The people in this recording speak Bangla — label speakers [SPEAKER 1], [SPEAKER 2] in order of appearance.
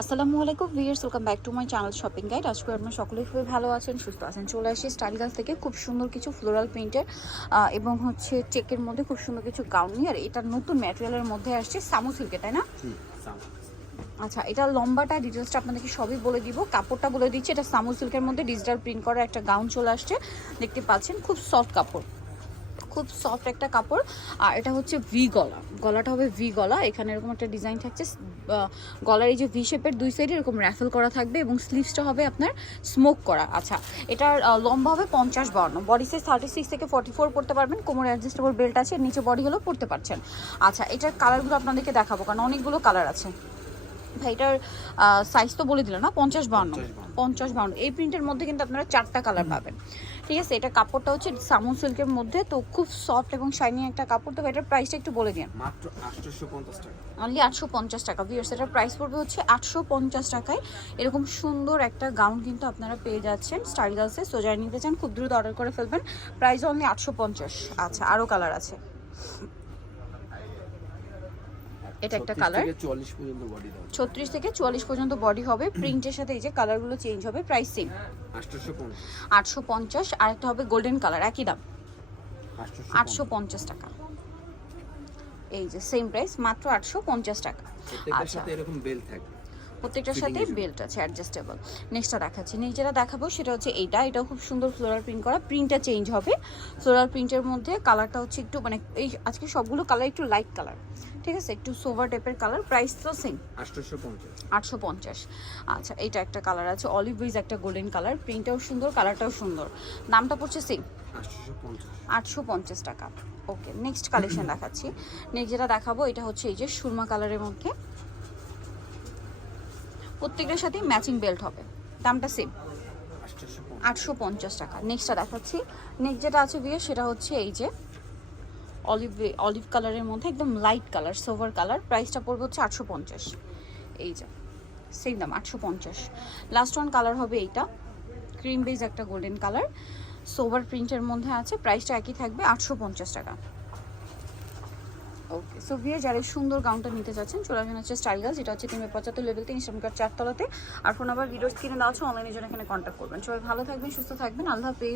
[SPEAKER 1] আসসালামু আলাইকুম viewers welcome back to my channel shopping guide. আজকে আপনারা সকলেই খুবই ভালো আছেন সুস্থ আছেন। চলে আসি স্টাইল গার্লস থেকে খুব সুন্দর কিছু ফ্লোরাল প্রিন্টের এবং হচ্ছে চেকের মধ্যে খুব সুন্দর কিছু গাউন আর এটা নতুন ম্যাটেরিয়ালের মধ্যে আসছে সামু সিল্কে তাই না? আচ্ছা এটা লম্বাটা ডিটেলসটা আপনাদেরকে সবই বলে দিব। কাপড়টা বলে দিচ্ছি এটা সামু সিল্কের মধ্যে ডিজিটাল প্রিন্ট করা একটা গাউন চলে আসছে। দেখতে পাচ্ছেন খুব সফট কাপড়। খুব সফট একটা কাপড়। আর এটা হচ্ছে ভি গলা। গলাটা হবে ভি গলা। এখানে এরকম একটা ডিজাইন থাকছে। গলার এই যে ভি শেপের দুই সাইডে এরকম র্যাফেল করা থাকবে এবং স্লিভসটা হবে আপনার স্মোক করা। আচ্ছা এটার লম্বা হবে পঞ্চাশ বাউন্ন। বডি সাইজ থার্টি সিক্স থেকে ফর্টি ফোর পড়তে পারবেন। কোমর অ্যাডজাস্টেবল বেল্ট আছে। নিচে বডি হলেও পড়তে পারছেন। আচ্ছা এটার কালারগুলো আপনাদেরকে দেখাবো, কারণ অনেকগুলো কালার আছে। ভাই এটার সাইজ তো বলে দিল না পঞ্চাশ বাউন্ন। পঞ্চাশ বাউন্ন। এই প্রিন্টের মধ্যে কিন্তু আপনারা চারটা কালার পাবেন। ঠিক আছে এটা কাপড়টা হচ্ছে সামন সিল্কের মধ্যে তো খুব সফট এবং শাইনি একটা কাপড়। তো এটার প্রাইসটা একটু বলে দিন।
[SPEAKER 2] মাত্র টাকা।
[SPEAKER 1] অনলি আটশো পঞ্চাশ টাকা। ভিউয়ার্স এটার প্রাইস পড়বে হচ্ছে আটশো পঞ্চাশ টাকায়। এরকম সুন্দর একটা গাউন কিন্তু আপনারা পেয়ে যাচ্ছেন স্টাইল গার্লসে সোজায় নিতে চান খুব দ্রুত অর্ডার করে ফেলবেন। প্রাইস অনলি আটশো পঞ্চাশ আচ্ছা আরও কালার আছে। এটা একটা কালার
[SPEAKER 2] থেকে চুয়াল্লিশ পর্যন্ত বডি দাও
[SPEAKER 1] ছত্রিশ থেকে চুয়াল্লিশ পর্যন্ত বডি হবে। প্রিন্টের সাথে এই যে কালারগুলো চেঞ্জ হবে প্রাইস সেম আটশো পঞ্চাশ। আর একটা হবে গোল্ডেন কালার একই দাম। আটশো পঞ্চাশ টাকা। এই যে সেম প্রাইস মাত্র আটশো পঞ্চাশ টাকা।
[SPEAKER 2] প্রত্যেকটার
[SPEAKER 1] আচ্ছা।
[SPEAKER 2] সাথে এরকম বেল থাকবে।
[SPEAKER 1] প্রত্যেকটার সাথে বেল্ট আছে অ্যাডজাস্টেবল নেক্সটটা দেখাচ্ছি। নেক্সট যেটা দেখাবো সেটা হচ্ছে এইটা। এটাও খুব সুন্দর ফ্লোরাল প্রিন্ট করা। প্রিন্টটা চেঞ্জ হবে। ফ্লোরাল প্রিন্টের মধ্যে কালারটা হচ্ছে একটু মানে এই আজকে সবগুলো কালার একটু লাইট কালার ঠিক আছে? একটু সোভার টাইপের কালার প্রাইস তো সেম আটশো পঞ্চাশ। আচ্ছা এটা একটা কালার আছে অলিভ উইজ একটা গোল্ডেন কালার প্রিন্টটাও সুন্দর কালারটাও সুন্দর। দামটা পড়ছে সেম আটশো পঞ্চাশ। টাকা। ওকে নেক্সট কালেকশন দেখাচ্ছি। নেক্সট যেটা দেখাবো এটা হচ্ছে এই যে সুরমা কালারের মধ্যে। প্রত্যেকটার সাথেই ম্যাচিং বেল্ট হবে। দামটা সেম আটশো পঞ্চাশ টাকা। নেক্সটটা দেখাচ্ছি। নেক্সট যেটা আছে বিয়ে সেটা হচ্ছে এই যে অলিভ অলিভ কালারের মধ্যে একদম লাইট কালার সোভার কালার প্রাইসটা পড়বে হচ্ছে আটশো পঞ্চাশ। এই যে সেম দাম, আটশো পঞ্চাশ। লাস্ট ওয়ান কালার হবে এইটা ক্রিম বেজ একটা গোল্ডেন কালার সোভার প্রিন্টের মধ্যে আছে প্রাইসটা একই থাকবে আটশো পঞ্চাশ টাকা। ওকে সো ভিয়ে যারা সুন্দর গাউনটা নিতে চাচ্ছেন চলে আসবেন হচ্ছে স্টাইল গার্লস যেটা হচ্ছে তিনশো পঁচাত্তর লেভেল তিন ইসলামকার চারতলাতে। আর ফোন আবার ভিডিওস কিনে দেওয়া আছে অনলাইনের জন্য এখানে কন্ট্যাক্ট করবেন। সবাই ভালো থাকবেন, সুস্থ থাকবেন, আল্লাহ হাফেজ।